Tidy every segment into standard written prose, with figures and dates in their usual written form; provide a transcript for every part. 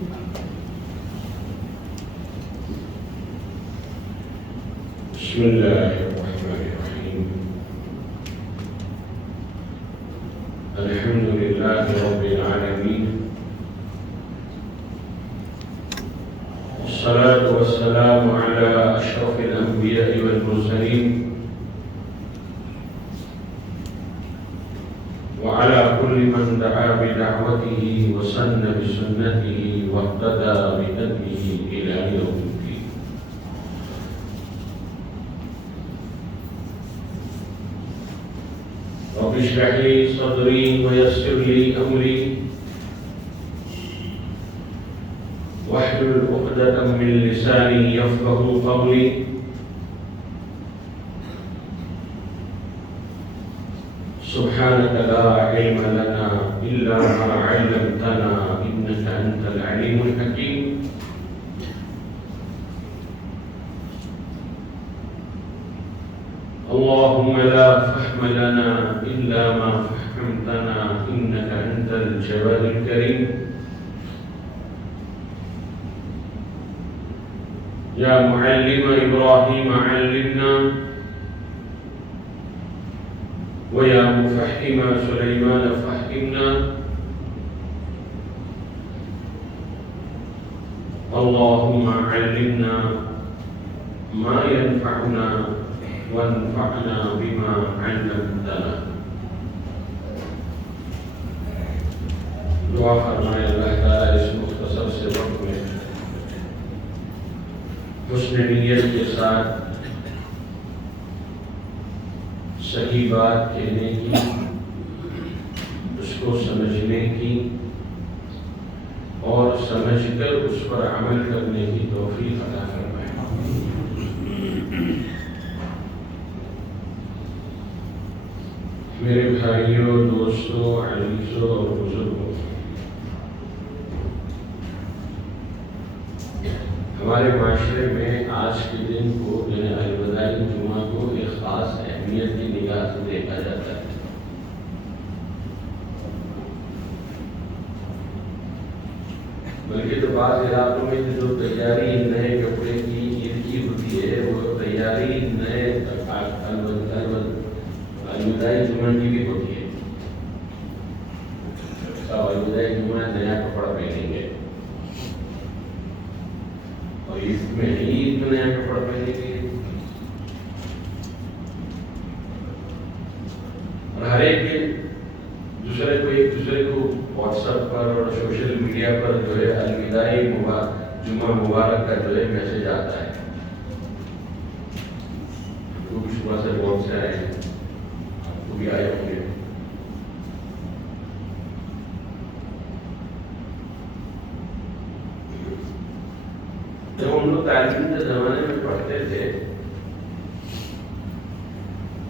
بسم الله الرحمن الرحيم. الحمد لله رب العالمين، والصلاة والسلام على أشرف الأنبياء والمرسلين وعلى كل من دعا بدعوته وسن بسنته واهتدى بهديه إلى يوم الدين. رب اشرح لي صدري ويسر لي أمري واحلل عقدة من لساني يفقهوا قولي. سبحانك لا علم لنا إلا ما علمتنا إنك أنت العليم الحكيم. اللهم لا فهم لنا إلا ما فهمتنا إنك أنت الجواد الكريم. يا معلم إبراهيم علمنا، ويا مفحم سليمان فحمنا. اللهم علمنا ما ينفعنا وانفعنا بما علمتنا. دعا فرمائے اللہ تعالیٰ اس مختصر سے وقت میں حسن نیت کے ساتھ صحیح بات کہنے کی، اس کو سمجھنے کی اور سمجھ کر اس پر عمل کرنے کی توفیق عطا فرمائے۔ میرے بھائیوں، دوستوں، عزیزوں اور بزرگوں، ہمارے معاشرے میں آج کے دن کو یعنی الوداعی جمعہ کو ایک خاص اہمیت کی نگاہ سے دیکھا جاتا ہے۔ بلکہ تو بعض علاقوں میں جو تیاری نئے کپڑے کی عید کی ہوتی ہے، وہ تیاری نئے الوداعی جمعہ کی بھی ہوتی ہے۔ الوداعی جمعہ نیا کپڑا پہنیں گے اور عید میں نیا کپڑا پہنیں گے، اور ہر ایک دوسرے کو واٹس ایپ پر اور سوشل میڈیا پر جو ہے الوداعی جمعہ مبارک کا جو ہے میسج آتا ہے۔ وہ بھی صبح سے بہت سے آئے ہیں، آپ کو بھی آئے ہوں گے۔ جب ہم لوگ تعلیم کے زمانے میں پڑھتے تھے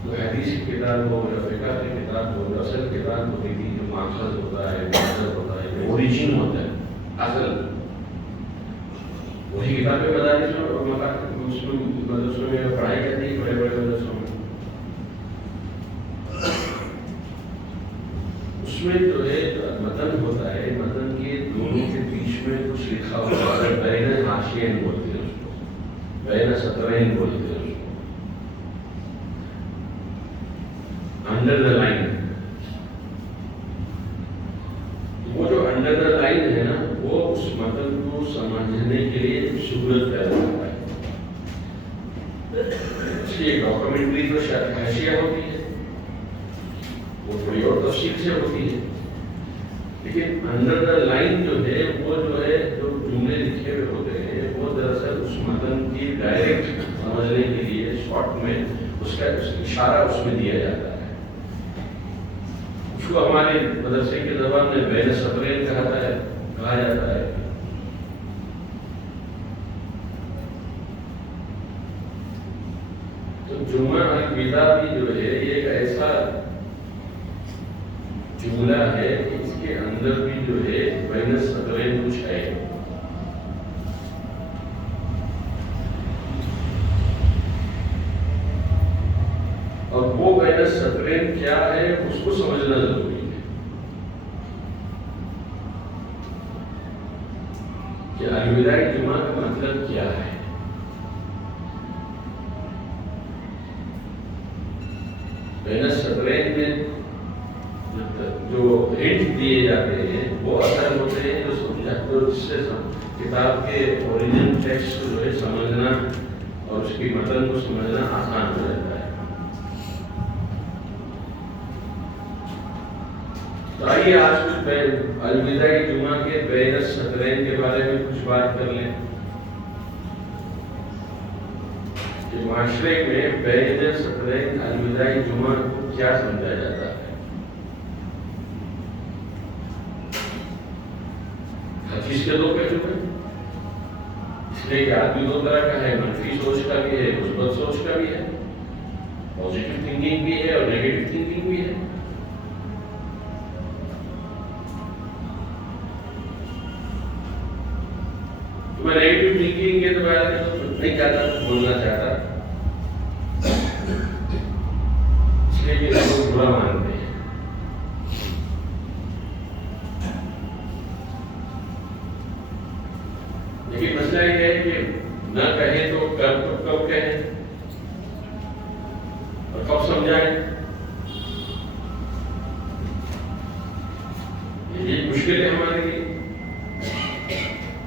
تو حدیث کی کتاب ہو یا فقہ کی کتاب ہو، اصل کتاب ہوتی تھی جو ماخذ ہوتا ہے، مقصد ہوتا ہے، اوریجن ہوتا ہے، اصل وہی کتابیں مدارس اور مدرسوں میں پڑھائی جاتی ہے، بڑے بڑے مدرسوں میں۔ اس میں جو ہے متن ہوتا ہے، متن کے دونوں کے بیچ میں کچھ لکھا ہوتا ہے، بین حاشیین بولتے ہیں اس کو، بین سطرین بولتے ہیں اس کو، انڈر دا لائن۔ وہ جو انڈر دا لائن ہے نا، وہ اس متن کو سمجھنے کے لیے سہولت پیدا کرتا ہے۔ اس کی ایک ڈاکومنٹری تو حاشیہ ہوتی ہے، وہ تھوڑی اور تفصیل سے ہوتی ہے، لیکن انڈر دا لائن جو ہے وہ جو جملے لکھے ہوئے ہوتے ہیں، وہ دراصل اس متن کی ڈائریکٹ سمجھنے کے لیے شارٹ میں اس کا اشارہ اس میں دیا جاتا ہے۔ اس کو ہمارے مدرسے کی زبان میں بین سطرین کہا جاتا ہے۔ تو جمعہ الوداع بھی جو ہے یہ ایک ایسا جملہ ہے کہ اس کے اندر بھی جو ہے بین سطرین کچھ ہے۔ اور وہ بین سطرین کیا ہے اس کو سمجھنا ضروری ہے۔ کہ الوداعی جمعہ کا مطلب کیا ہے. بین الصدرین میں جو ہنٹ دیے جاتے ہیں وہ اثر ہوتے ہیں جو جس سے کتاب کے اوریجنل ٹیکسٹ جو ہے سمجھنا اور اس کی متن کو سمجھنا آسان ہو جاتا ہے. تو آئیے آج کچھ الوداعی جمعہ کے بین الصدرین کے بارے میں کچھ بات کر لیں کہ معاشرے میں بین الصدرین الوداعی جمعہ کو کیا سمجھا جاتا ہے. حدیث کے دو پہلو ہیں، اس لیے کہ آدمی دو طرح کا ہے، منفی سوچ کا بھی ہے، مثبت سوچ کا بھی ہے، پازیٹیو تھنکنگ بھی ہے اور نیگیٹو تھنکنگ بھی ہے. میں نیگیٹو تھنکنگ کے بارے میں نہیں چاہتا بولنا چاہتا، اس لیے کہ لوگ برا مانتے ہیں. لیکن مسئلہ یہ ہے کہ نہ کہیں تو کب کہیں اور کب سمجھائیں. یہ مشکل ہے ہمارے لیے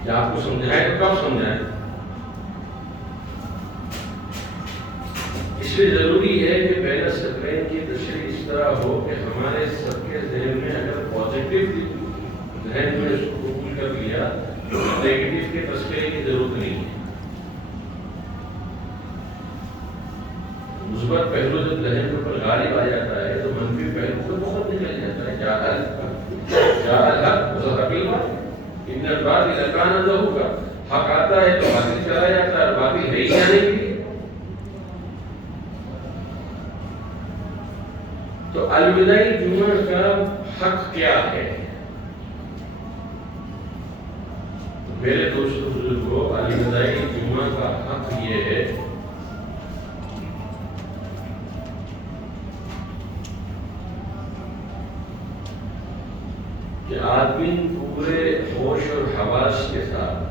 کہ آپ کو سمجھائیں تو کب سمجھائیں. اس لیے ضروری ہے کہ بین الصدرین کی تشریح اس طرح ہو کہ ہمارے سب کے ذہن میں اگر پازیٹیو ذہن میں اس کو قبول کر لیا تو نیگیٹو کے تذکرے کی ضرورت نہیں ہے. مثبت پہلو جب ذہن کے اوپر غالب آ جاتا ہے تو منفی پہلو کو بہت نکل جاتا ہے. اتنا بات لکانا نہ ہوگا، حق آتا ہے تو باطل چلا جاتا ہے اور باطل ہے ہی جانے کے لیے. تو الوداعی جمعہ کا حق کیا ہے؟ میرے دوستوں بزرگوں، الوداعی جمعہ کا حق یہ ہے کہ آدمی پورے ہوش اور حواس کے ساتھ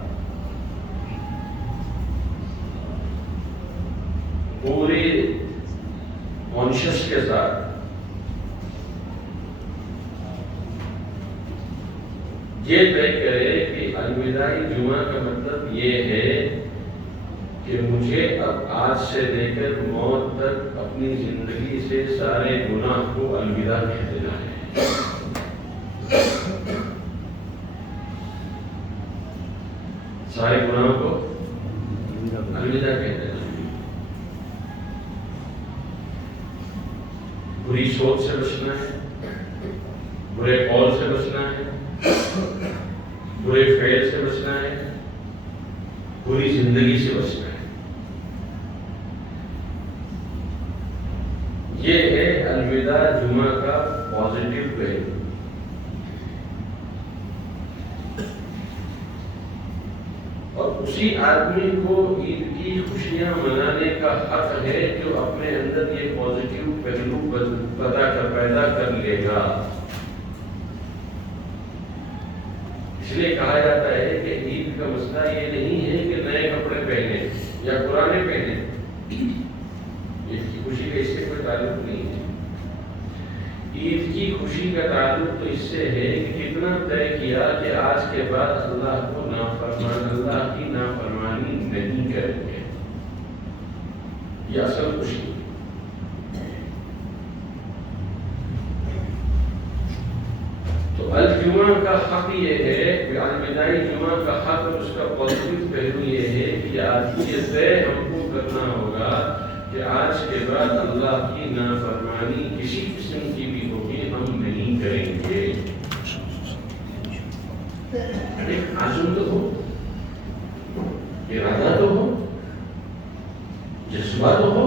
پوری کانشیس کے ساتھ یہ طے کرے کہ الوداعی جمعہ کا مطلب یہ ہے کہ مجھے اب آج سے لے کر موت تک اپنی زندگی سے سارے گناہ کو الوداع کہہ دینا ہے. سارے گناہوں کو الوداع کہہ دینا. بری سوچ سے بچنا ہے، برے قول سے بچنا ہے، برے فعل سے بچنا ہے، بری زندگی سے بچنا ہے. یہ ہے الوداع جمعہ کا پازیٹیو پہلو. اور اسی آدمی کو عید کی خوشیاں منانے کا حق ہے جو اپنے اندر یہ پازیٹیو پہلو پیدا کر لے گا. اس لیے کہا جاتا ہے کہ عید کا مسئلہ یہ نہیں ہے کہ نئے کپڑے پہنے یا پرانے پہنے. عید کی خوشی کا اس سے کوئی تعلق نہیں ہے. عید کی خوشی کا تعلق تو اس سے ہے کہ کتنا طے کیا کہ آج کے بعد اللہ کو اللہ کی نافرمانی نہیں کریں گے. یہ اصل خوشی ہے. تو الجمعہ کا حق یہ ہے کہ الوداعی جمعہ کا حق اور اس کا پازیٹیو پہلو یہ ہے کہ آج یہ طے ہم کو کرنا ہوگا کہ آج کے بعد اللہ کی نافرمانی کسی قسم کی بھی ہوگی ہم نہیں کریں گے. عزم تو ہو، ارادہ تو ہو، جذبہ تو ہو،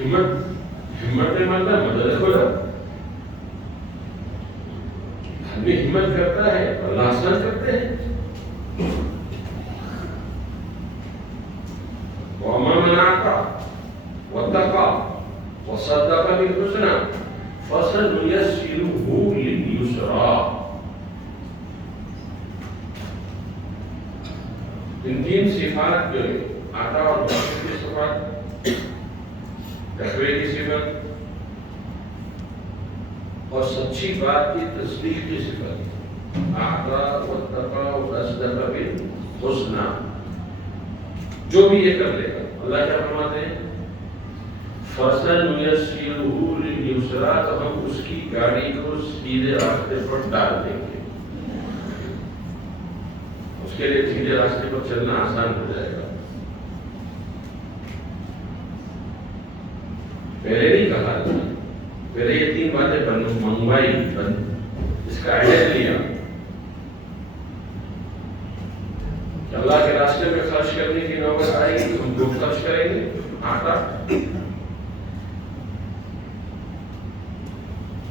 ہمت میں مرنا مدد کھولا. آدمی ہمت کرتا ہے اللہ آسان کرتے ہیں. وَمَا مَنَعَكَ وَاتَّقَى وَصَدَّقَ بِالْحُسْنَى فَسَنُيَسِّرُهُ لِلْيُسْرَى. ان تین صفات جو ہے عطا اور بخشش کی صفات، تقوی کی صفت اور سچی بات کی تصدیق کی صفت، عطا واتقى واصدق بالحسنى، جو بھی یہ کر لے گا اللہ کیا فرماتے ہیں فَسَنُيَسِّرُهُ لِلْيُسْرَىٰ، تو ہم اس کی گاڑی کو سیدھے راستے پر ڈال دیں گے، اس کے لیے سیدھے راستے پر چلنا آسان ہو جائے گا۔ پہلے نہیں کہا تھا، پہلے یہ تین باتیں منگوائی، اس کا آئیڈیا لیا کہ اللہ کے راستے میں خرچ کرنے کی نوبت آئے گی، ہم کو خرچ کریں گے آٹا،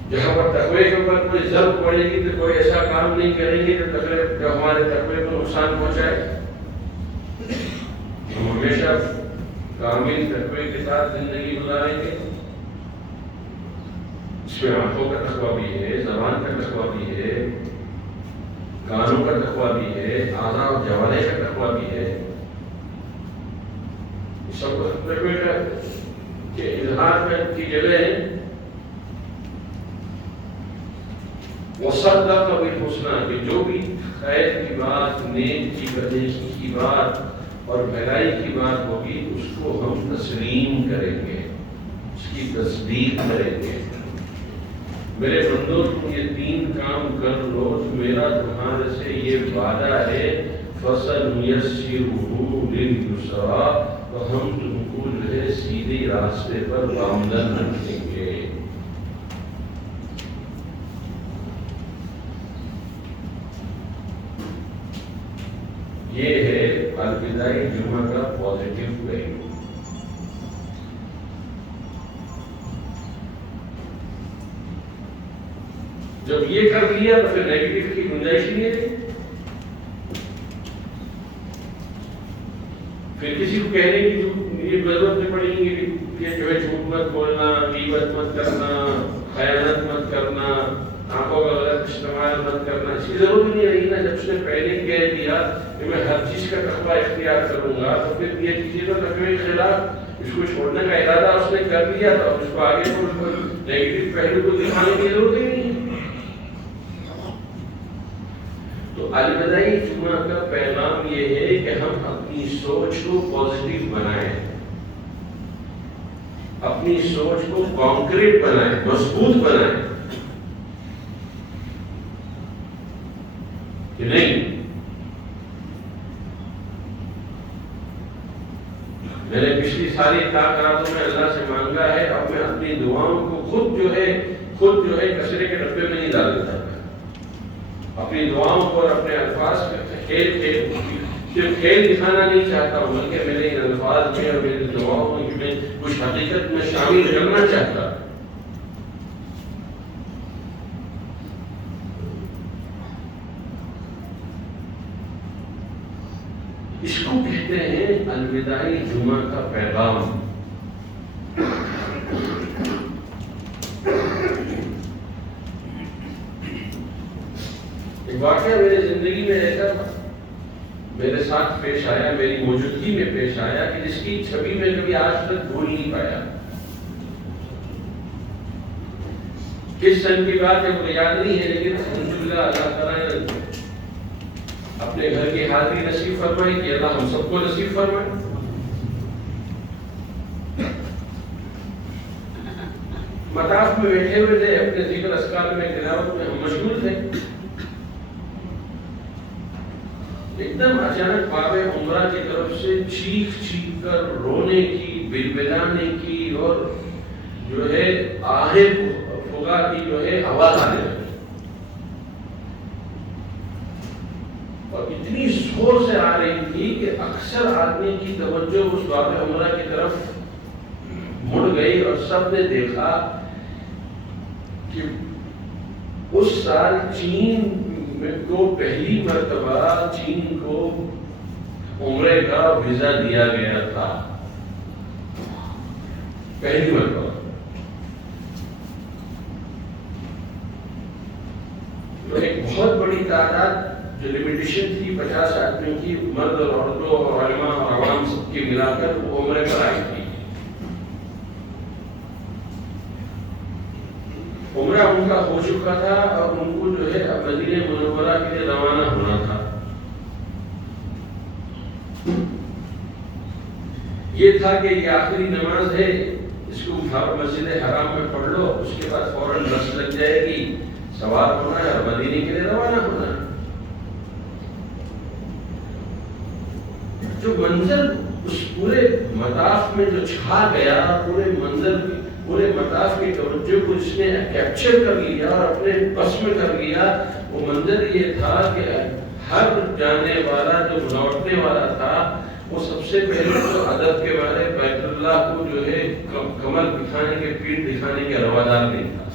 جہاں پر تقوی کے اوپر کوئی ضرب پڑے گی تو کوئی ایسا کام نہیں کریں گے جو ہمارے تقوی کو نقصان پہنچائے، ہم ہمیشہ کامل تقوی کے ساتھ زندگی گزاریں گے، اس میں آنکھوں کا تقوی بھی ہے، زبان کا تقوی بھی ہے، کانوں کا تقوی بھی ہے، اعضاء اور جوارح کا تقوی بھی ہے، سب تقوی کے اظہار میں کی جگہ ہے۔ وصدق بالحسنى، کہ جو بھی خیر کی بات، نیک کی بات اور بھلائی کی بات ہوگی اس کو ہم تسلیم کریں گے، اس کی تصدیق کریں گے۔ میرے بندوں تم یہ تین کام کر لو تو میرا تمہارے سے یہ وعدہ ہے فَسَنُيَسِّرُهُ لِلْيُسْرَىٰ، تو ہم تم کو جو ہے سیدھے راستے پر گامزن رکھیں گے۔ یہ ہے الوداعی جمعہ کا پازیٹیو پہلو۔ جب یہ کر لیا تو پھر نیگیٹو کی گنجائش نہیں ہے، پھر کسی کو کہنے کی یہ ضرورت نہیں پڑے گی کہ جو ہے جھوٹ مت بولنا، غیبت مت کرنا، خیانت مت کرنا، آنکھوں کا غلط استعمال مت کرنا، اس کی ضرورت نہیں رہی نا۔ جب اس نے پہلے کہہ دیا کہ میں ہر چیز کا تقویٰ اختیار کروں گا تو پھر یہ چیزیں تو تقوی کے خلاف، اس کو چھوڑنے کا ارادہ اس نے کر لیا تو اس کو آگے نیگیٹو پہلو کو دکھانے کی ضرورت ہی نہیں۔ تو الوداعی جمعہ کا پیغام یہ ہے کہ ہم اپنی سوچ کو پازیٹیو بنائیں، اپنی سوچ کو کانکریٹ بنائیں، مضبوط بنائیں کہ نہیں میں نے پچھلی ساری تاکاراتوں میں اللہ سے مانگا ہے، اب میں اپنی دعاؤں کو خود جو ہے کچرے کے ڈبے میں نہیں ڈال دیتا، اپنی دعاؤں کو اور اپنے الفاظ صرف کھیل دکھانا نہیں چاہتا ہوں، بلکہ میرے ان الفاظ میں اور میری دعاؤں میں کچھ حقیقت میں شامل کرنا چاہتا۔ اس کو کہتے ہیں الوداعی جمعہ کا پیغام۔ ایک واقعہ میرے زندگی میں ایسا میرے ساتھ پیش آیا، میری موجودگی میں پیش آیا کہ جس کی چھوی میں کبھی آج تک بھول نہیں پایا۔ کس سن کی بات ہے مجھے یاد نہیں ہے، لیکن الحمدللہ اللہ تعالیٰ نے اپنے گھر کی حاضری نصیب فرمائی کہ اللہ ہم سب کو نصیب فرمائے۔ مطاف میں بیٹھے ہوئے تھے، اپنے ذکر اذکار میں تلاوت میں ہم مشغول تھے، ایک دم اچانک باب عمرہ کی طرف سے چیخ کر رونے کی، بلبلانے کی اور جو ہے آہیں فغا کی جو ہے آواز آنے لگی، اور اتنی زور سے آ رہی تھی کہ اکثر آدمی کی توجہ اس باب عمرہ کی طرف مڑ گئی، اور سب نے دیکھا کہ اس سال چین کو پہلی مرتبہ چین کو عمرے کا ویزا دیا گیا تھا، پہلی مرتبہ۔ تو ایک بہت بڑی تعداد جو لمیٹیشن تھی 50 آدمیوں کی، مرد اور عورتوں اور علماء اور عوام سب کی ملا کر وہ عمرے پر آئی تھی. عمرہ ان کا ہو چکا تھا اور ان کو جو ہے اب مدینہ منورہ کے لیے روانہ ہونا تھا. یہ تھا کہ یہ آخری نماز ہے، اس کو مسجد حرام میں پڑھ لو، اس کے بعد فوراً بس لگ جائے گی، سوار ہونا ہے اور مدینے کے لیے روانہ ہونا ہے. جو منظر اس پورے مطاف میں جو چھا گیا، پورے منظر پورے مطاف کی توجہ کو جس نے کیپچر کر لیا اور اپنے بس میں کر لیا، وہ منظر یہ تھا کہ ہر جانے والا جو لوٹنے والا تھا وہ سب سے پہلے تو ادب کے بارے بیت اللہ کو جو ہے کمر دکھانے کے، پیٹھ دکھانے کے روادار نہیں تھا.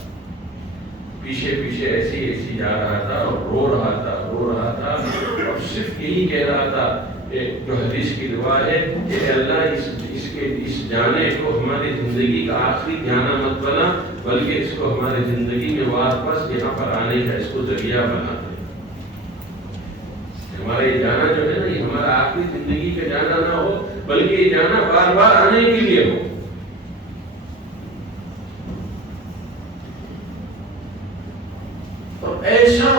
پیچھے پیچھے ایسی جا رہا تھا اور رو رہا تھا اور صرف یہی کہہ رہا تھا جو حدیث کی دعا ہے کہ اللہ اس جانے کو ہماری زندگی کا آخری جانا مت بنا، بلکہ اس کو ہماری زندگی میں واپس یہاں پر آنے کا اس کو ذریعہ بنا دے. ہمارا یہ جانا جو ہے نا، یہ ہمارا آخری زندگی کا جانا نہ ہو، بلکہ یہ جانا بار بار آنے کے لیے ہو. اور ایسا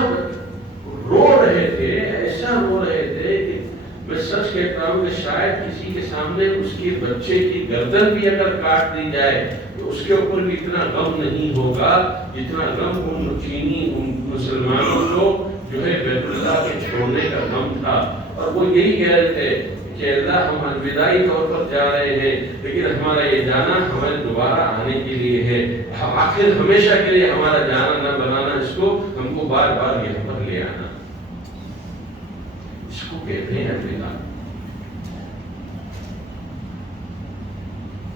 رو رہے تھے کہ میں سچ کہتا ہوں کہ شاید کسی کے سامنے اس کے بچے کی گردن بھی اگر کاٹ دی جائے تو اس کے اوپر بھی اتنا غم نہیں ہوگا جتنا غم ان مسلمانوں کو جو ہے بیت اللہ کے چھوڑنے کا غم تھا. اور وہ یہی کہہ رہے تھے کہ اللہ ہم الوداعی طور پر جا رہے ہیں، لیکن ہمارا یہ جانا ہمارے دوبارہ آنے کے لیے ہے. آخر ہمیشہ کے لیے ہمارا جانا نہ بنانا، اس کو ہم کو بار بار یہاں پر لے آنا. اس کو کہتے ہیں الوداع.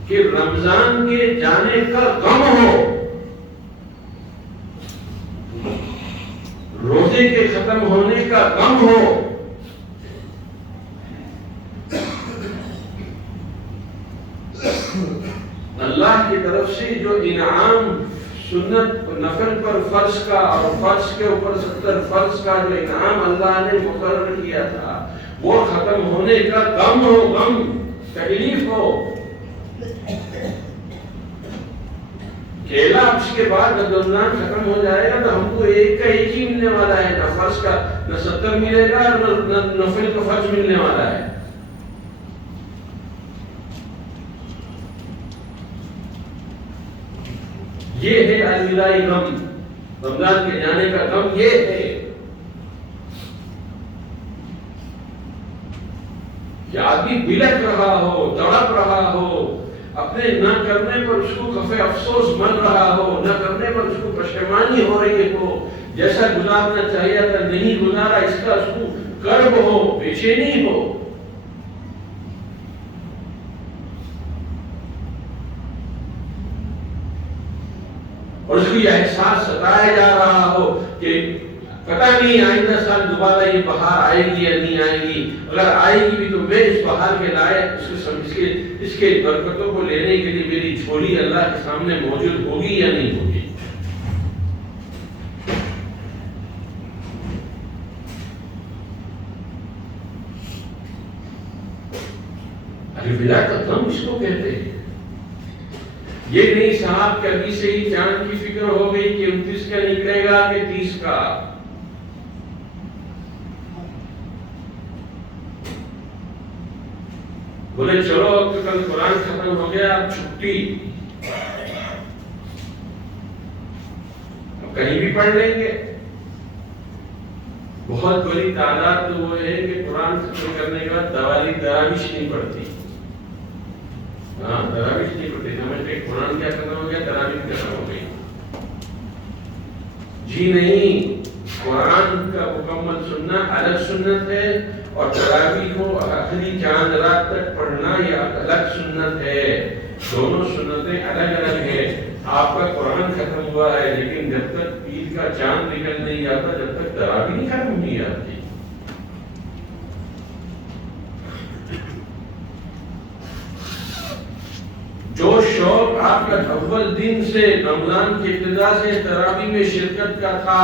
کہ رمضان کے جانے کا غم ہو، روزے کے ختم ہونے کا غم ہو، اللہ کی طرف سے جو انعام سنت نفل پر فرض کا اور فرض کے اوپر 70 فرض کا جو انعام اللہ نے مقرر کیا تھا وہ ختم ہونے کا غم ہو، غم تکلیف ہو. کیلا اس کے بعد جب رمضان ختم ہو جائے گا تو ہم کو ایک کا ایک ہی ملنے والا ہے، نہ فرض کا نہ 70 ملے گا نہ نفل کا فرض ملنے والا ہے. یہ ہے الوداعی غم، رمضان کے جانے کا غم یہ ہے کہ آدمی بلک رہا ہو، تڑپ رہا ہو، اپنے نہ کرنے پر اس کو خفے افسوس بن رہا ہو، نہ کرنے پر اس کو پشیمانی ہو رہی ہو، جیسا گزارنا چاہیے تھا نہیں گزارا، اس کا اس کو کرب ہو، بے چینی ہو. اور اس کو یہ احساس ستایا جا رہا ہو کہ پتہ نہیں آئندہ سال دوبارہ یہ بہار آئے گی یا نہیں آئے گی، اگر آئے گی بھی تو میں اس بہار کے لائق اس کے برکتوں کو لینے کے لیے میری جھولی اللہ کے سامنے موجود ہوگی یا نہیں ہوگی. الوداع کا غم اس کو کہتے ہیں. یہ نہیں صاحب کہ ابھی سے ہی چاند کی فکر ہو گئی کہ 29 کا نکلے گا کہ 30 کا. بولے چلو اب تو کل قرآن ختم ہو گیا، اب چھٹی، اب کہیں بھی پڑھ لیں گے. بہت بڑی تعداد تو وہ ہے کہ قرآن ختم کرنے کے بعد تراویح نہیں پڑھتی. ہاں تراویح نہیں پڑھتی، سمجھتے قرآن کیا ختم ہو گیا، تراویح ختم ہو گئی. جی نہیں، قرآن کا مکمل سننا الگ سنت ہے اور تراویح کو آخری چاند رات تک پڑھنا یہ الگ سنت ہے. دونوں سنتیں الگ الگ ہیں. آپ کا قرآن ختم ہوا ہے لیکن جب تک عید کا چاند نکل نہیں جاتا جب تک تراویح نہیں ختم نہیں آتی. جو شوق آپ کا اول دن سے رمضان کی ابتدا سے تراویح میں شرکت کا تھا،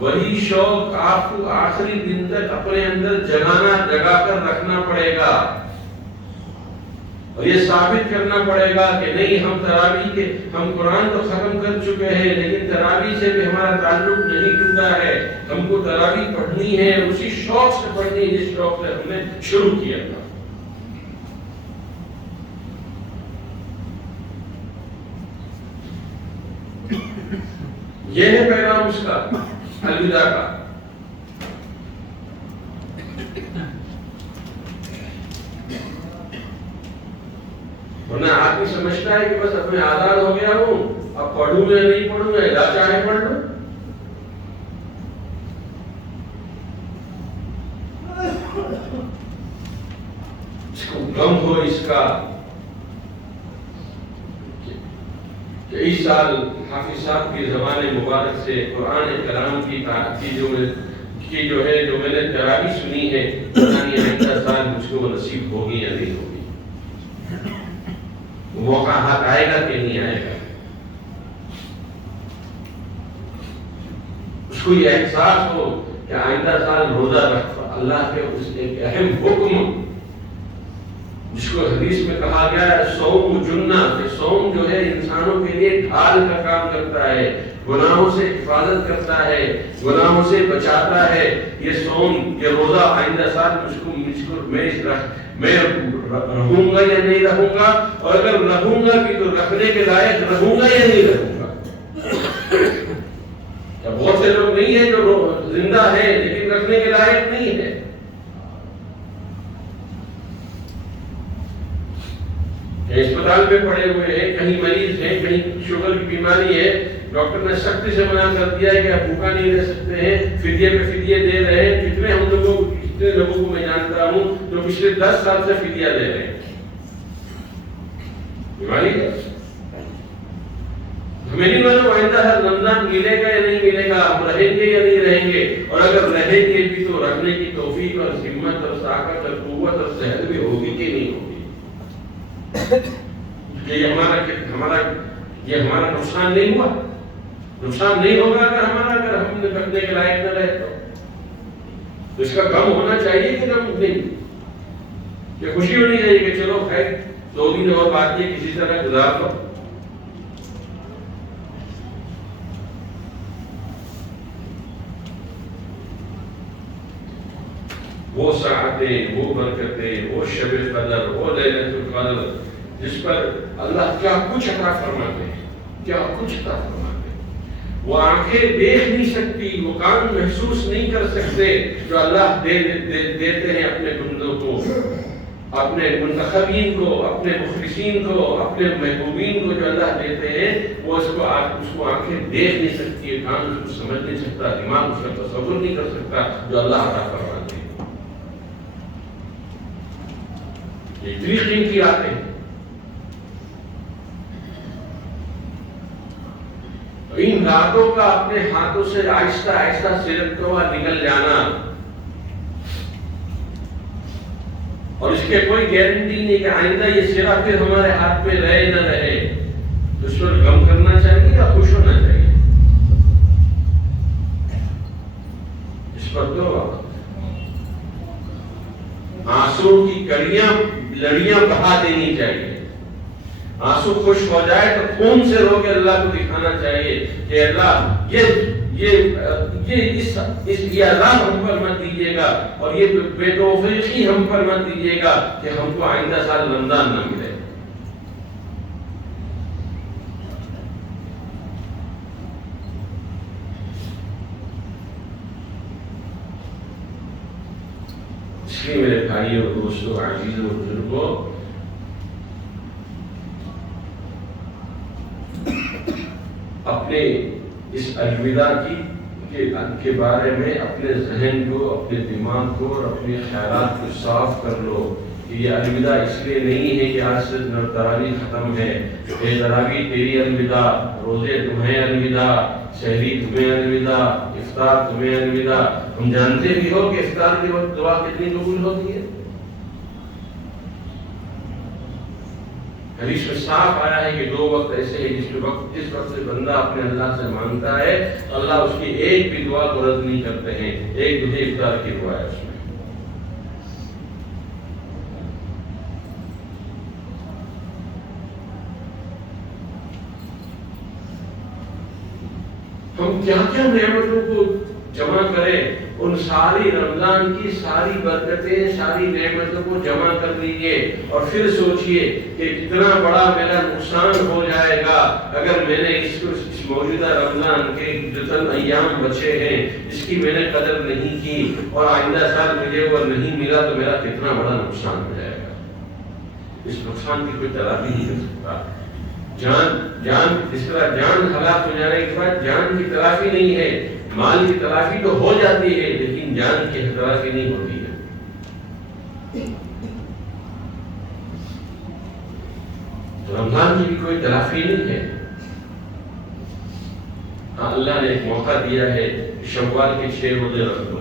وہی شوق آپ کو آخری دن تک اپنے اندر جگا کر رکھنا پڑے گا، اور یہ ثابت کرنا پڑے گا کہ نہیں، ہم تراویح کے ہم قرآن تو ختم کر چکے ہیں لیکن تراویح سے بھی ہمارا تعلق نہیں ٹوٹا ہے، ہم کو تراویح پڑھنی ہے، اسی شوق سے پڑھنی ہے جس شوق سے ہم نے شروع کیا تھا۔ یہ ہے پیغام اس کا، الوداع کا۔ ورنہ آدمی سمجھتا ہے کہ بس اب میں آزاد ہو گیا ہوں، اب پڑھوں یا نہیں پڑھوں، یا چاہے پڑھ لوں۔ اس کو غم ہو اس کا کہ اس سال حافظ صاحب کی زبان مبارک سے قرآن کلام کی جو میں نے تراویح سنی ہے، پتہ نہیں آئندہ سال مجھ کو نصیب ہوگی یا نہیں ہوگی، موقع ہاتھ آئے گا کہ نہیں آئے گا۔ اس کو یہ احساس ہو کہ آئندہ سال روزہ رکھ، اللہ کے اس ایک اہم حکم جس کو حدیث میں کہا گیا ہے صوم جنہ، کہ صوم جو ہے انسانوں کے لیے ڈھال کا کام کرتا ہے، گناہوں سے حفاظت کرتا ہے، گناہوں سے بچاتا ہے۔ یہ صوم، یہ روزہ آئندہ سال میں رہوں گا یا نہیں رہوں گا، اور اگر رہوں گا بھی تو رکھنے کے لائق رہوں گا یا نہیں رہوں گا۔ بہت سے لوگ نہیں ہیں جو زندہ ہے لیکن رکھنے کے لائق نہیں ہے۔ اسپتال میں پڑے ہوئے ہیں، کہیں مریض ہیں، کہیں شوگر کی بیماری ہے، ڈاکٹر نے سختی سے منع کر دیا ہے کہ آپ بھوکا نہیں رہ سکتے ہیں، فدیے پہ فدیے دے رہے ہیں۔ کتنے لوگوں کو میں جانتا ہوں جو پچھلے 10 سال سے فدیہ دے رہے ہیں بیماری کا۔ ہمیں نہیں معلوم آئندہ ہر رمضان ملے گا یا نہیں ملے گا، ہم رہیں گے یا نہیں رہیں گے، اور اگر رہیں گے بھی تو رکھنے کی توفیق اور ہمت اور طاقت اور قوت اور صحت بھی ہوگی کہ نہیں ہوگی۔ یہ ہمارا نقصان نہیں ہوا، نقصان نہیں ہوگا اگر ہم رکھنے کے لائق نہ رہے تو اس کا غم ہونا چاہیے کہ غم نہیں، یہ خوشی ہونی چاہیے کہ چلو خیر 2 دن اور باقی کسی طرح گزار لو۔ وہ ساعتیں، وہ برکتیں، وہ شب قدر، وہ لیلۃ القدر جس پر اللہ کیا کچھ عطا فرماتے ہیں، کیا کچھ عطا فرماتے ہیں۔ وہ آنکھیں دیکھ نہیں سکتی، وہ کان محسوس نہیں کر سکتے جو اللہ دیتے ہیں اپنے بندوں کو، اپنے منتخبین کو، اپنے مخلصین کو، اپنے محبوبین کو جو اللہ دیتے ہیں، وہ اس کو آنکھیں دیکھ نہیں سکتی، کان اس کو سمجھ نہیں سکتا، دماغ اس کا تصور نہیں کر سکتا جو اللہ عطا فرماتے ہیں۔ یہ اتنی قیمتی باتیں ہیں۔ ان راتوں کا اپنے ہاتھوں سے آہستہ آہستہ سلگتا ہوا نکل جانا، اور اس کے کوئی گارنٹی نہیں کہ آئندہ یہ سرا پھر ہمارے ہاتھ پہ رہے نہ رہے، تو اس پر غم کرنا چاہیے یا خوش ہونا چاہیے؟ اس پر تو آنسو کی لڑیاں بہا دینی چاہیے۔ آنسو خوش ہو جائے تو خون سے رو کے اللہ کو دکھانا چاہیے کہ اللہ یہ عذاب ہم پر مت دیجیے گا، اور یہ بے توفیقی ہم پر مت دیجیے گا کہ ہم کو آئندہ سال رمضان نہ ملے۔ اس لیے میرے بھائیوں، دوستوں، عزیزوں، بزرگوں، اپنے اس الوداع کے بارے میں اپنے ذہن کو، اپنے دماغ کو اور اپنے خیالات کو صاف کر لو کہ یہ الوداع اس لیے نہیں ہے کہ آج سے تراویح ختم ہے، اے تراویح تیری الوداع، روزے تمہیں الوداع، سحری تمہیں الوداع، افطار تمہیں الوداع۔ ہم جانتے بھی ہو کہ افطار کے وقت دعا کتنی قبول ہوتی ہے، حدیث میں صاف آیا ہے کہ 2 وقت ایسے ہیں جس وقت سے بندہ اپنے اللہ سے مانگتا ہے اللہ اس کی ایک بھی دعا کو رد نہیں کرتے ہیں. ایک دعا افطار کی دعا ہے اس میں. ہم کیا کیا نعمتوں کو جمع کریں، ان ساری رمضان کی ساری برکتیں، ساری نعمتوں کو جمع کر لیجئے اور پھر سوچئے کہ کتنا بڑا میرا نقصان ہو جائے گا اگر میں نے اس موجودہ رمضان کے جو چند ایام بچے ہیں اس کی میں نے قدر نہیں کی اور آئندہ سال مجھے وہ نہیں ملا تو میرا کتنا بڑا نقصان ہو جائے گا. اس نقصان کی کوئی تلافی نہیں کر سکتا. جان جس طرح جان ہلاک ہو جانے کے بعد جان کی تلافی نہیں ہے. مال کی تلافی تو ہو جاتی ہے لیکن جان کی تلافی نہیں ہوتی ہے. رمضان کی بھی کوئی تلافی نہیں ہے. ہاں اللہ نے ایک موقع دیا ہے شوال کے 6 روزے رکھ دو.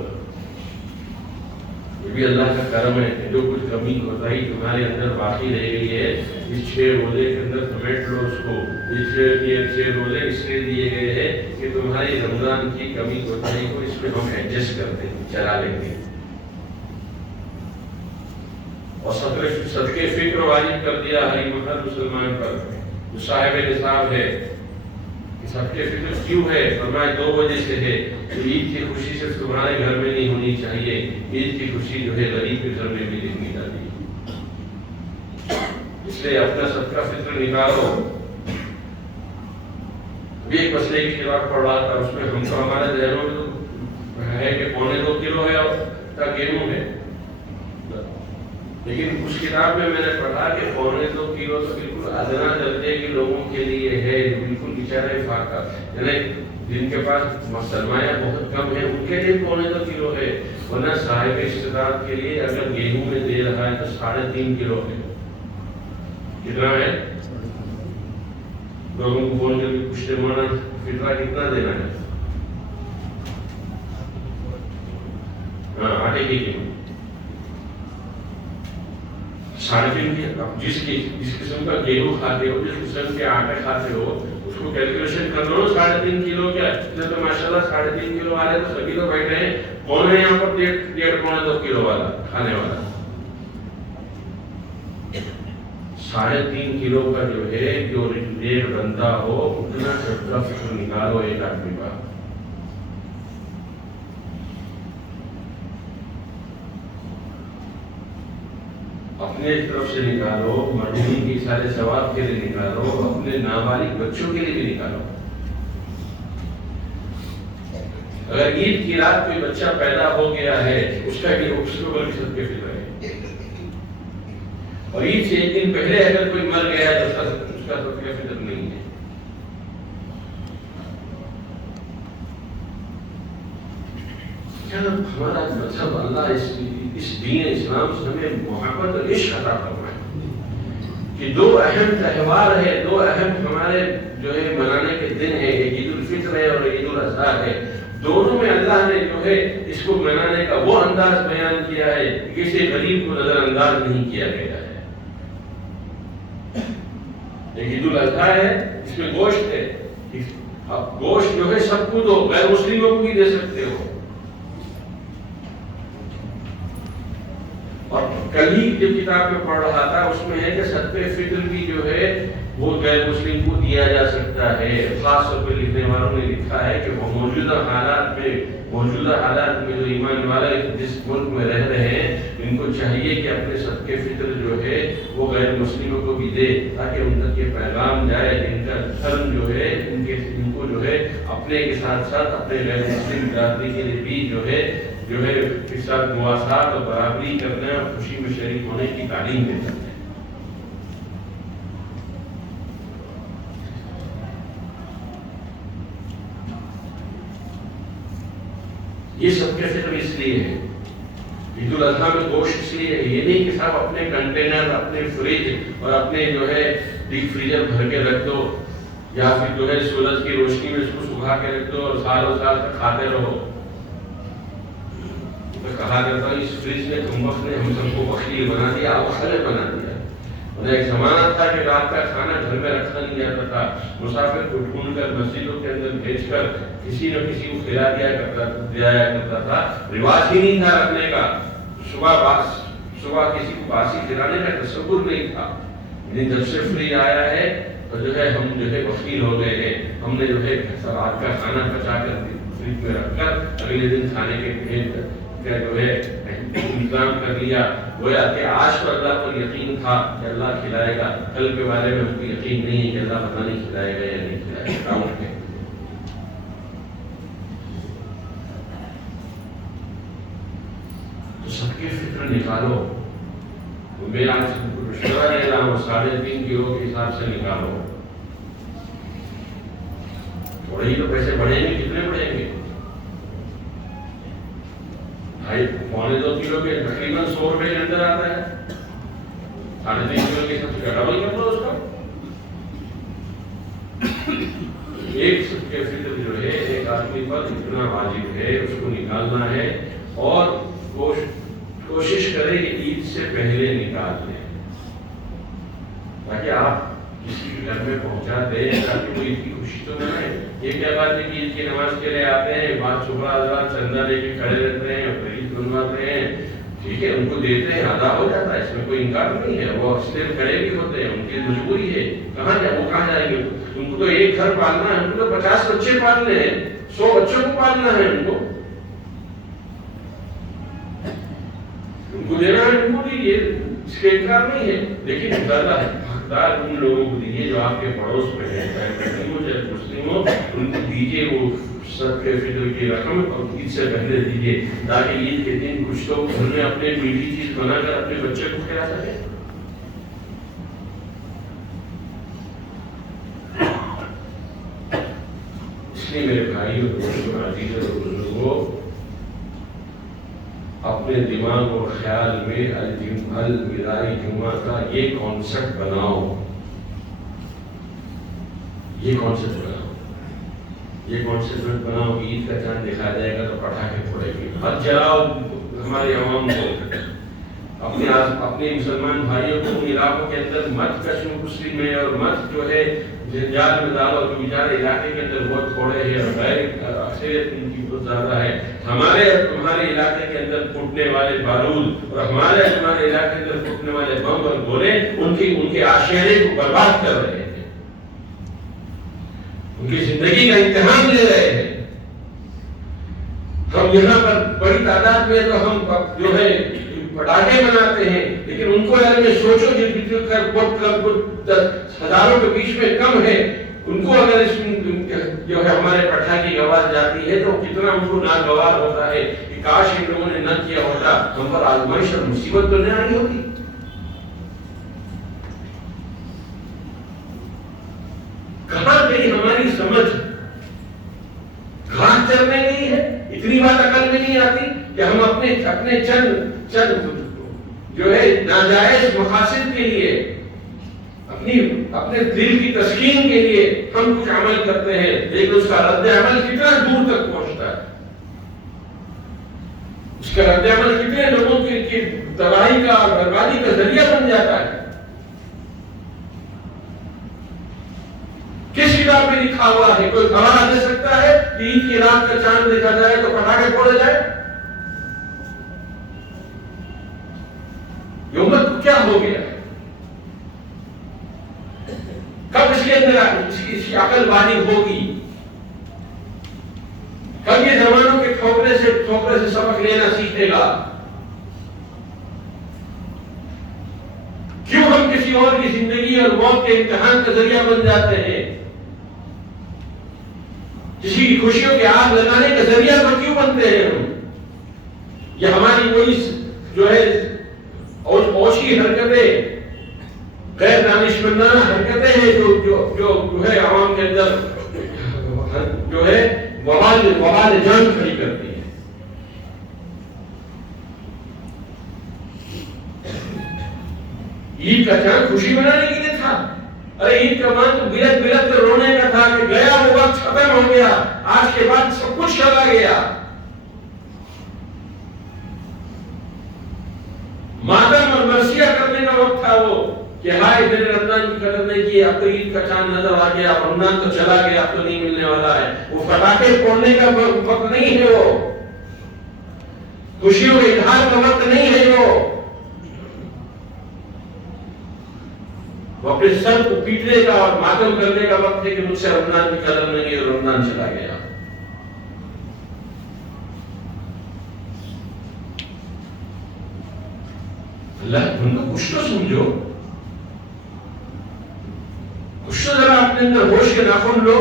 یہ بھی اللہ کا کرم ہے کہ جو کچھ کمی کوتاہی تمہارے اندر باقی رہ گئی ہے اس 6 روزے کے اندر سمیٹ لو اس کو. یہ 6 روزے اس لیے دیے گئے ہیں کہ تمہاری رمضان کی کمی کوتاہی کو اس میں ہم ایڈجسٹ کرتے ہیں، چلا لیں گے. اور صدقے فکر واجب کر دیا ہر مقدر مسلمان پر جو صاحب نصاب ہے. صدقے فکر کیوں ہے؟ فرمایا 2 وجہ سے ہے. عید کی خوشی صرف تمہارے گھر میں نہیں ہونی چاہیے، عید کی خوشی جو ہے غریب کے گھر میں بھی دیکھنی چاہیے. اس لیے اپنا صدقہ فطر نکالو. بھی ایک مسئلے کی کتاب پڑھ رہا تھا، اس میں ہم کو ہمارے ذہنوں میں تو ہے کہ 2.25 کلو ہے اور گیہوں ہے، لیکن اس کتاب میں میں نے پڑھا کہ 2.25 کلو تو بالکل ادنا درجے کے لوگوں کے لیے ہے، بالکل بیچارے فاقہ، یعنی جن کے پاس سرمایہ بہت کم ہے ان کے لیے 2.25 کلو ہے. ورنہ صاحب استطاعت کے لیے اگر گیہوں میں دے رہا ہے تو 3.5 کلو ہے. کتنا ہے؟ لوگوں کو فون کر کے پوچھتے مولانا فطرہ کتنا دینا ہے؟ ہاں آٹے کی قیمت 3.5 اب جس قسم کا گیہوں کھاتے ہو، جس قسم کے آٹے کھاتے ہو اس کو کیلکولیشن کر لو. 3.5 کلو کیا تو ماشاءاللہ 3.5 کلو والے تو سبھی تو بیٹھے ہیں. کون ہے یہاں پر 1.5 کلو والا کھانے والا؟ 3.5 کلو کا جو ہے جو ریٹ بنتا ہو اتنا صدقہ فطر نکالو ایک آدمی کا. اپنے طرف سے نکالو، مرحومین کی سارے ثواب کے لیے نکالو، اپنے نابالغ بچوں کے لیے بھی نکالو. اگر عید کی رات کوئی بچہ پیدا ہو گیا ہے اس کا بھی بلکہ صدقے فطر ہے. اور عید سے 1 دن پہلے اگر کوئی مر گیا تو اس کا صدقہ فطر نہیں ہے. کیا ہمارا مذہب اللہ اس دین اسلام سے ہمیں محبت اور عشق عطا فرمائے کہ 2 اہم تہوار ہے، 2 اہم ہمارے جو ہے منانے کے دن ہے، ایک عید الفطر ہے اور عید الاضحیٰ ہے. دونوں میں اللہ نے جو ہے اس کو منانے کا وہ انداز بیان کیا ہے کہ کسی غریب کو نظر انداز نہیں کیا گیا ہے. ایک عید الاضحیٰ ہے، اس میں گوشت ہے. اب گوشت جو ہے سب کو دو، غیر مسلموں کو بھی دے سکتے ہو. اور کل ہی جو کتاب میں پڑھ رہا تھا اس میں ہے کہ صدقہ فطر بھی جو ہے وہ غیر مسلم کو دیا جا سکتا ہے. خاص طور پہ لکھنے والوں نے لکھا ہے کہ وہ موجودہ حالات میں جو ایمان والے جس ملک میں رہ رہے ہیں ان کو چاہیے کہ اپنے صدقہ فطر جو ہے وہ غیر مسلموں کو بھی دے تاکہ ان تک یہ پیغام جائے. ان کا دھرم جو ہے ان کو جو ہے اپنے کے ساتھ ساتھ اپنے غیر مسلم برادری کے لیے بھی جو ہے اس ساتھ مواصلات اور برابری کرنا اور خوشی میں شریک ہونے کی تعلیم دیتا ہے. یہ صدقہ فطر اس لیے ہے. عید الاضحیٰ میں گوشت اس لیے ہے، یہ نہیں کہ صاحب اپنے کنٹینر، اپنے فریج اور اپنے جو ہے ڈیپ فریزر بھر کے رکھ دو یا پھر جو ہے سورج کی روشنی میں اس کو سکھا کے رکھ دو اور سالوں سال تک کھاتے رہو. کہا کرتا ہے اس فریج نے ہم سب کو بخیل بنا دیا، بنا دیا. ایک زمانہ تھا کہ رات کا کھانا گھر میں رکھا نہیں جاتا تھا، مسافر کو ڈھونڈ کر مسجدوں کے اندر بھیج کر کسی نہ کسی کو کھلا دیا کرتا تھا، رواج ہی نہیں تھا رکھنے کا، صبح کسی کو باسی کھلانے کا تصور نہیں تھا۔ لیکن جب سے فریج آیا ہے تو جو ہے ہم جو ہے وکیل ہو گئے ہیں، ہم نے جو ہے رات کا کھانا بچا کر فریج میں رکھ کر اگلے دن کھانے کے جو ہے انتظام کر لیا۔ گویا کہ آج تو اللہ پر یقین تھا کہ اللہ کھلائے گا، کل کے بارے میں ہم کو یقین نہیں ہے کہ اللہ پتہ نہیں کھلائے گا یا نہیں کھلائے گا۔ تو سب کے فکر نکالو، میرا مشورہ دے رہا ہوں 3.5 کلو کے حساب سے نکالو، تھوڑے ہی تو پیسے بڑھیں گے، کتنے بڑھیں گے؟ 2.25 کلو کے تقریباً 100 روپے کے اندر آتا ہے، 3.5 کلو کے سب سے ڈبل کر دو اس کا۔ ایک سب کے فکر جو ہے ایک آدمی پر اتنا واجب ہے، اس کو نکالنا ہے، اور کوشش کریں کہ عید سے پہلے نکال لیں، تاکہ آپ کسی کے گھر میں پہنچا دیں، تاکہ وہ عید کی خوشی تو نہ ہے۔ یہ کیا بات ہے کہ عید کی نماز کے لیے آتے ہیں، بعد صبح حضرات چندہ لے کے کھڑے رہتے ہیں اور عید بنواتے ہیں، ٹھیک ہے، ان کو دیتے ہیں، ادا ہو جاتا ہے، اس میں کوئی انکار نہیں ہے، وہ اکثر کھڑے بھی ہوتے ہیں، ان کی مجبوری ہے، کہاں جائیں وہ، کہاں جائیں گے؟ ان کو تو ایک گھر پالنا ہے، ان کو تو 50 بچے پالنے ہیں، 100 بچوں کو پالنا ہے، ان کو دینا ہے، ان کو دیجیے، اس کے انکار نہیں ہے، لیکن زیادہ حقدار ان لوگوں کو دیجیے جو آپ کے پڑوس میں ہیں، چاہے مسلم ہو چاہے مسلم ہو، ان کو دیجیے وہ صدقہ فطر کی رقم، اور عید سے پہلے دیجیے، تاکہ عید کے دن کچھ تو گھر میں اپنے میٹھی چیز بنا کر اپنے بچے کو کھلا سکے۔ اس لیے میرے بھائی اور دوستوں، عزیز اور بزرگوں، اپنے دماغ اور خیال میں الوداعی جمعہ کا یہ کانسیپٹ بناؤ، یہ کانسیپٹ بناؤ، عید کا چاند دکھا جائے گا تو پٹاخے پھوڑے گے، مت جلاؤ ہمارے عوام کو، اپنے مسلمان بھائیوں کو علاقوں کے اندر مت کشمکشی میں اور مت جو ہے جنجال میں ڈالو، جو بیچارے علاقے کے اندر بہت تھوڑے ہیں اور غیر اکثریت ان کی بہت زیادہ ہے، ہمارے اور تمہارے علاقے کے اندر پھوٹنے والے بارود اور ہمارے علاقے کے اندر پھوٹنے والے بم اور گولے ان کے آشیانے کو برباد کر رہے ہیں، ان کی زندگی کا امتحان لے رہے ہیں۔ ہم یہاں پر بڑی تعداد میں تو ہم جو ہے پٹاخے بناتے ہیں، لیکن ان کو اگر میں سوچو ہزاروں کے بیچ میں کم ہے، ان کو اگر جو ہے ہمارے پٹاخے کی آواز جاتی ہے تو کتنا ان کو ناگوار ہوتا ہے کہ کاش ان لوگوں نے نہ کیا ہوتا، ہم پر آزمائش اور مصیبت تو نہ آئی ہوتی۔ کہاں گئی ہماری سمجھ؟ گھاس چرنے گئی ہے؟ اتنی بات عقل میں نہیں آتی کہ ہم اپنے چند جو ہے ناجائز مقاصد کے لیے، اپنے دل کی تسکین کے لیے ہم کچھ عمل کرتے ہیں، لیکن اس کا رد عمل کتنا دور تک پہنچتا ہے، اس کا رد عمل کتنے لوگوں کی تباہی کا اور بربادی کا ذریعہ بن جاتا ہے۔ کس کتاب میں لکھا ہوا ہے؟ کوئی گواہ دے سکتا ہے کہ عید کی رات کا چاند دیکھا جائے تو پٹاخے پھوڑے جائے؟ یہ امت کو کیا ہو گیا؟ کب اس کے اندر اس کی عقل بالغ ہوگی؟ کب یہ زمانوں کے ٹھوکرے سے سبق لینا سیکھے گا؟ کیوں ہم کسی اور کی زندگی اور موت کے امتحان کا ذریعہ بن جاتے ہیں؟ کسی کی خوشیوں کے آگ لگانے کا ذریعہ پر کیوں بنتے ہیں ہم؟ یہ ہماری کوئی جو ہے اوشی حرکتیں، غیر دانشمندانہ حرکتیں ہیں جو ہے عوام کے اندر جو ہے وبال جان کھڑی کرتی ہیں۔ عید کا چاند خوشی منانے کے لیے تھا، ارے عید کا مان تو بلت بلت کر رونے کا تھا کہ گیا وہ وقت ختم ہو گیا، آج کے بعد سب کچھ چلا گیا۔ ماتم اور مرثیہ کرنے کا وقت تھا وہ، کہ ہائے میں نے رمضان کی قدر نہیں کی، اب تو عید کا چاند نظر آ گیا، اب رمضان تو چلا گیا، اب تو نہیں ملنے والا ہے. وہ پٹاخے پھوڑنے کا وقت نہیں ہے، وہ خوشیوں کے اظہار کا وقت نہیں ہے، وہ اپنے سر کو پیٹنے کا اور ماتم کرنے کا وقت ہے کہ مجھ سے رمضان کی قدر نہیں ہے، رمضان چلا گیا. اللہ ان کو کچھ تو سمجھو، کچھ تو ذرا اپنے اندر ہوش کے ناخن لو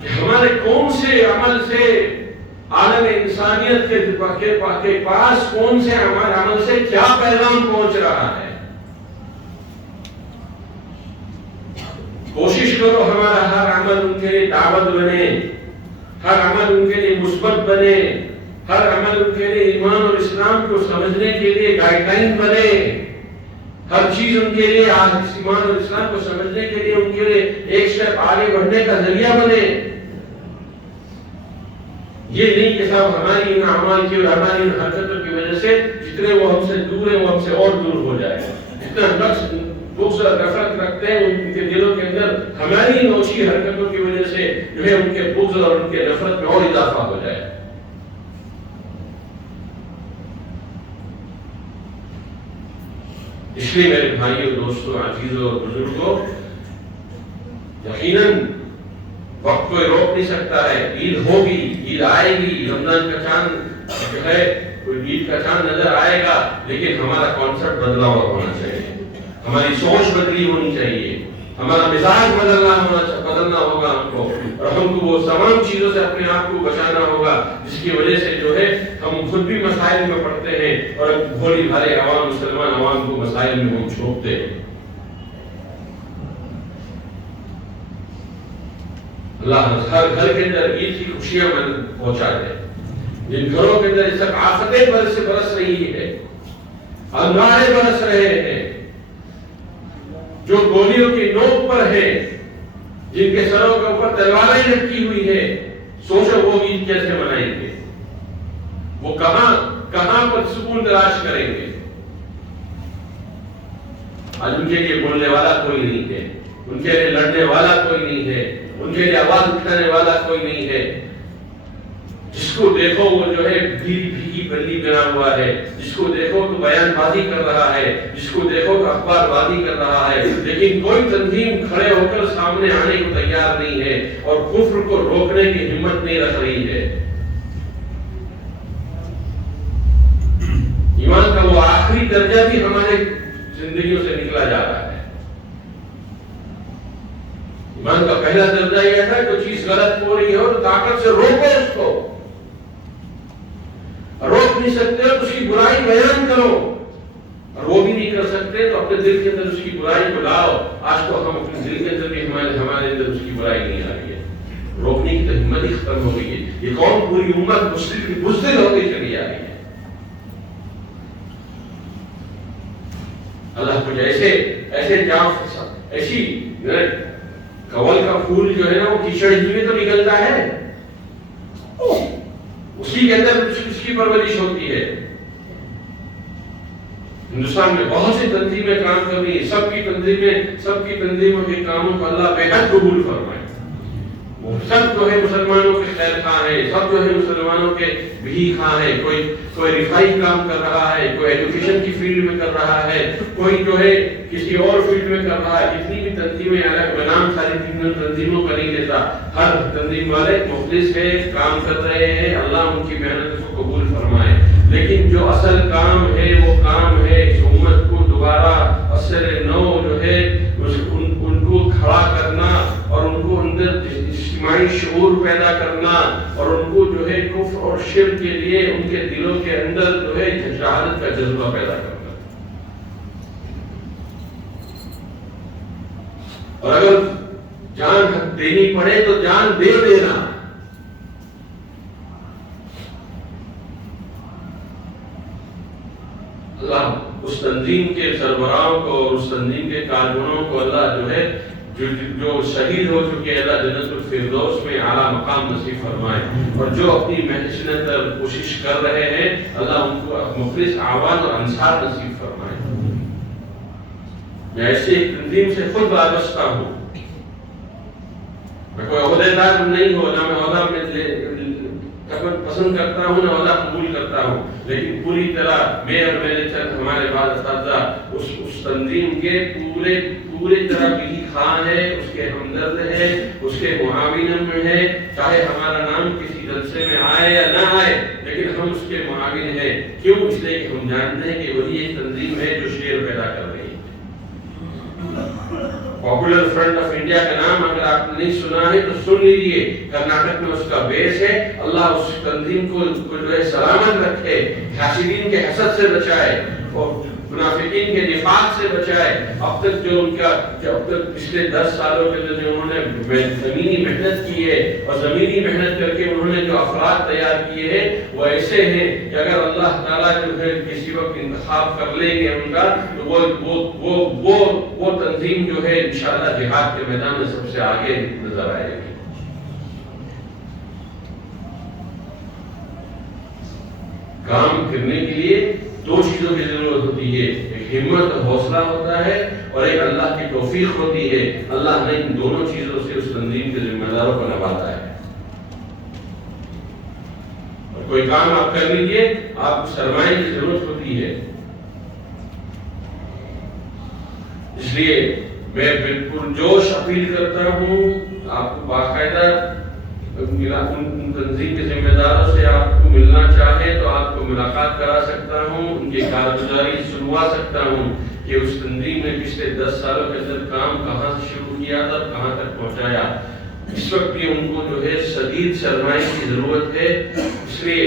کہ ہمارے کون سے عمل سے عالم انسانیت کے پاس کون سے ہمارے عمل سے کیا پیغام پہنچ رہا ہے. کوشش کرو ہمارا ہر عمل ان کے لیے دعوت بنے، ہر عمل ان کے لیے مثبت بنے، ہر عمل ان کے لیے ایمان اور اسلام کو سمجھنے کے لیے گائیڈ لائن بنے، ہر چیز ان کے لیے ایمان اور اسلام کو سمجھنے کے لیے ان کے لیے ایک سٹیپ آگے بڑھنے کا ذریعہ بنے. یہ نہیں کہ صاحب ہماری ان اعمال کی اور ہماری ان حرکتوں کی وجہ سے جتنے وہ ہم سے دور ہیں وہ ہم سے اور دور ہو جائے. جتنا نقص بغض اور نفرت رکھتے ہیں ان کے دلوں کے اندر ہماری ان اچھی حرکتوں کی وجہ سے جو ہے ان کے بغض اور ان کے نفرت میں اور اضافہ ہو جائے. اس لیے میرے بھائیوں، دوستوں، عزیزوں اور بزرگوں، یقیناً وقت کوئی روک نہیں سکتا ہے. عید ہوگی، عید آئے گی، رمضان کا چاند جو ہے کوئی عید کا چاند نظر آئے گا، لیکن ہمارا کانسیپٹ بدلا ہوا ہونا چاہیے، ہماری سوچ بدلی ہونی چاہیے، ہمارا مزاج بدلنا ہوگا ہم کو، اور ہم کو وہ تمام چیزوں سے اپنے آپ کو بچانا ہوگا جس کی وجہ سے جو ہے ہم خود بھی مسائل میں پڑتے ہیں اور بھولی بھالے عوام، مسلمان عوام کو مسائل میں ہم چھوڑتے ہیں. اللہ ہر گھر کے اندر عید کی خوشیاں پہنچا دے. جن گھروں کے اندر اس وقت آفتیں برس رہی ہے، انگارے برس رہے ہیں، جو گولیوں کی نوک پر ہیں، جن کے سروں کے اوپر تلواریں لٹکی ہوئی ہے، سوچو وہ عید کیسے منائیں گے، وہ کہاں پر سکون تلاش کریں گے. آج ان کے لیے بولنے والا کوئی نہیں ہے، ان کے لیے لڑنے والا کوئی نہیں ہے، ان کے لیے آواز اٹھانے والا کوئی نہیں ہے. جس کو دیکھو وہ جو ہے بھیگی بلی بنا ہوا ہے، جس کو دیکھو تو بیان بازی کر رہا ہے، جس کو دیکھو تو اخبار بازی کر رہا ہے، لیکن کوئی تنظیم کھڑے ہو کر سامنے آنے کو تیار نہیں ہے اور کفر کو روکنے کی ہمت نہیں رکھ رہی ہے. ایمان کا وہ آخری درجہ بھی ہمارے زندگیوں سے نکلا جا رہا ہے. ایمان کا پہلا درجہ یہ تھا کہ چیز غلط ہو رہی ہو تو طاقت سے روکو اس کو، روک نہیں سکتے تو اس کی برائی بیان کرو، اور وہ بھی نہیں کر سکتے تو اپنے دل کے اندر اس کی برائی کو لاؤ. آج تو ہم اپنے دل کے اندر بھی ہمارے اندر اس کی برائی نہیں آ رہی ہے، روکنے کی تو ہمت ہی ختم ہو گئی ہے. یہ قوم پوری امت بزدل ہوتی چلی آ رہی ہے. اللہ کچھ ایسے ایسی کول کا پھول جو ہے نا وہ کیچڑ ہی میں تو نکلتا ہے، اسی کے اندر اس کی پرورش ہوتی ہے. ہندوستان میں بہت سی تنظیمیں کام کر رہی ہیں، سب کی تنظیموں کے کاموں کو اللہ بے حد قبول فرمائے. وہ سب جو ہے مسلمانوں کے خیر خواہ ہیں، سب جو ہے مسلمانوں کے بھی خواہ ہیں. کوئی رفائی کام کر رہا ہے، کوئی ایجوکیشن کی فیلڈ میں کر رہا ہے، کوئی جو ہے کسی اور فیلڈ میں کر رہا ہے. جتنی بھی تنظیمیں الگ، میں نام ساری تنظیموں کا نہیں دیتا، ہر تنظیم والے مخلص ہے، کام کر رہے ہیں، اللہ ان کی محنت کو قبول فرمائے. لیکن جو اصل کام ہے وہ کام ہے اس امت کو دوبارہ اثر نو جو ہے ان کو کھڑا کرنا اور ان کو اندر اجتماعی شعور پیدا کرنا اور ان کو جو ہے کفر اور شرک کے لیے ان کے دلوں کے اندر جو ہے جہالت کا جذبہ پیدا کرنا. اور اگر جان دینی پڑے تو جان دے دینا. اللہ اس تنظیم کے سربراہوں کو اور اس تنظیم کے کارکنوں کو اللہ جو ہے جو شہید ہو چکے اللہ جنت الفردوس میں اعلیٰ مقام نصیب فرمائے، اور جو اپنی محنت اور کوشش کر رہے ہیں اللہ ان کو مخلص اعوان اور انصار نصیب فرمائے۔ میں ایسی ایک تنظیم سے خود وابستہ ہوں، میں کوئی عہدیدار نہیں ہوں، نہ میں عہدہ میں پسند کرتا ہوں نہ عہدہ قبول کرتا ہوں، لیکن پوری طرح میں اور میرے چند ہمارے بعد اساتذہ اس تنظیم کے پورے طرح بھی خواہ ہے، اس کے ہمدرد ہے، اس کے معاون میں ہے، چاہے ہمارا نام کسی جلسے میں آئے یا نہ آئے، لیکن ہم اس کے معاون ہیں۔ کیوں؟ اس لیے کہ ہم جانتے ہیں کہ وہی ایک تنظیم ہے جو شعر پیدا کر رہی ہے۔ پاپولر فرنٹ آف انڈیا کا نام اگر آپ نے نہیں سنا ہے تو سن لیجئے، کرناٹک میں اس کا بیس ہے۔ اللہ اس تنظیم کو جو ہے سلامت رکھے، حاسدین کے حسد سے بچائے اور منافقین کے نفاق سے بچائے۔ اب تک پچھلے 10 سالوں کے اندر انہوں نے زمینی محنت کی ہے، اور زمینی محنت کر کے انہوں نے جو افراد تیار کیے ہیں وہ ایسے ہیں کہ اگر اللہ تعالیٰ جو ہے کسی وقت انتخاب کر لیں گے ان کا تو وہ تنظیم جو ہے انشاءاللہ جہاد کے میدان میں سب سے آگے نظر آئے گی۔ کام کرنے کے لیے 2 چیزوں کی ضرورت ہوتی ہے، ایک ہمت اور حوصلہ ہوتا ہے، اور ایک اللہ کی توفیق ہوتی ہے۔ اللہ نے ان دونوں چیزوں سے اس تنظیم کے ذمہ داروں کو نوازا ہے۔ اور کوئی کام آپ کر لیجئے، آپ کو سرمایہ کی ضرورت ہوتی ہے۔ اس لیے میں بالکل جوش اپیل کرتا ہوں، آپ کو باقاعدہ ان تنظیم کے ذمہ داروں سے آپ کو ملنا چاہے تو آپ کو ملاقات کرا سکتا ہوں، ان کی کارگزاری سنوا سکتا ہوں کہ اس تنظیم نے پچھلے 10 سالوں کے اندر کام کہاں سے شروع کیا تھا اور کہاں تک پہنچایا۔ اس وقت بھی ان کو جو ہے شدید سرمایہ کی ضرورت ہے، اس لیے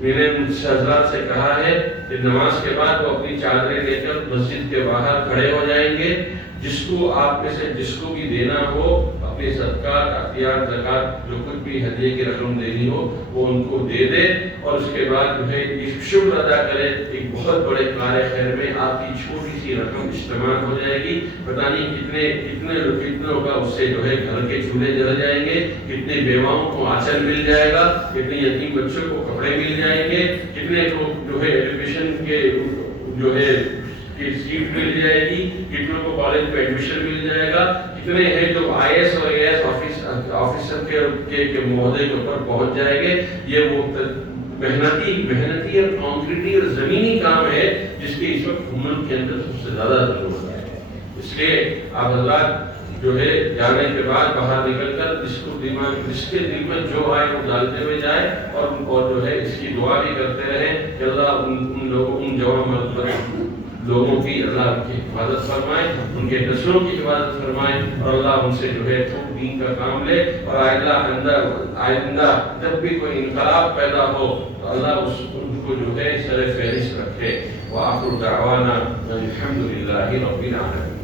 میں نے ان حضرات سے کہا ہے کہ نماز کے بعد وہ اپنی چادریں لے کر مسجد کے باہر کھڑے ہو جائیں گے۔ جس کو آپ میں سے جس کو بھی دینا ہو، اپنے صدقات، عطیات، زکات، جو کچھ بھی ہدیے کی رقم دینی ہو وہ ان کو دے دے، اور اس کے بعد جو ہے شکر ادا کرے۔ ایک بہت بڑے کار خیر میں آپ کی چھوٹی سی رقم استعمال ہو جائے گی۔ پتہ نہیں کتنوں کا اس سے جو ہے گھر کے چولہے جل جائیں گے، کتنے بیواؤں کو آنچل مل جائے گا، کتنے یتیم بچوں کو کپڑے مل جائیں گے، کتنے کو جو ہے ایجوکیشن کے جو ہے سیٹ مل جائے گی، کتنوں کو کالج میں ایڈمیشن مل جائے گا، کتنے ہیں جو IAS اور AS آفیسر کے معاہدے کے اوپر پہنچ جائیں گے۔ یہ وہ محنتی اور کانکریٹی اور زمینی کام ہے جس کی اس وقت ملک کے اندر سب سے زیادہ ضرورت ہے۔ اس لیے آپ حضرات جو ہے جانے کے بعد باہر نکل کر جس کے دل میں جو آئے وہ ڈالتے ہوئے جائے، اور جو ہے اس کی دعا بھی کرتے رہیں کہ اللہ ان جوان لوگوں کی اللہ ان کی حفاظت فرمائے، ان کے نسلوں کی حفاظت فرمائے، اور اللہ ان سے جو ہے خوب دین کا کام لے، اور آئندہ جب بھی کوئی انقلاب پیدا ہو تو اللہ ان کو جو ہے سر فہرست رکھے۔ وآخر دعوانا الحمد للہ رب العالمین۔